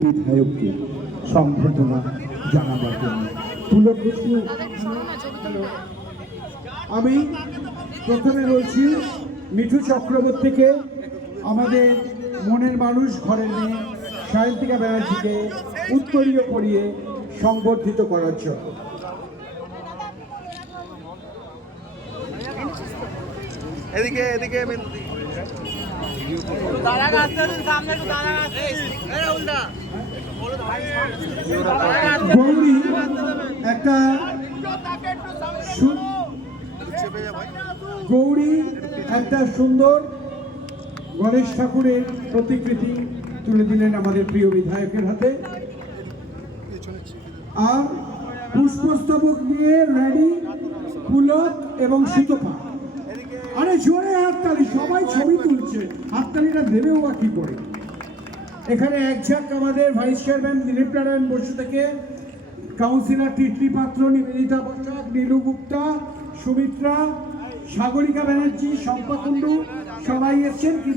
বিধায়ককে সম্বর্ধনা জানাবার জন্য পুলকবসু। আমি প্রথমে বলছি মিঠু চক্রবর্তীকে, আমাদের মনের মানুষ, ঘরের মেয়ে সায়ন্তিকা ব্যানার্জিকে উত্তরীয় পরিয়ে সংবর্ধিত করার জন্য। এদিকে এদিকে গৌরী একটা সুন্দর গণেশ ঠাকুরের প্রতিকৃতি তুলে দিলেন আমাদের প্রিয় বিধায়কের হাতে, আর পুষ্পস্তবক নিয়ে রেডি পুলক এবং সুতপা। আরে জোরে হাততালি, সবাই ছবি তুলছে, হাততালিটা দেবেও বা কি করে। এখানে এক ঝাঁক আমাদের ভাইস চেয়ারম্যান দিলীপ নারায়ণ বসু থেকে কাউন্সিলর টিটলি পাত্র, নিবেদিতা বসাক, নীলু গুপ্তা, সুমিত্রা, সাগরিকা ব্যানার্জি, শম্পা কুণ্ডু সবাই এসছেন।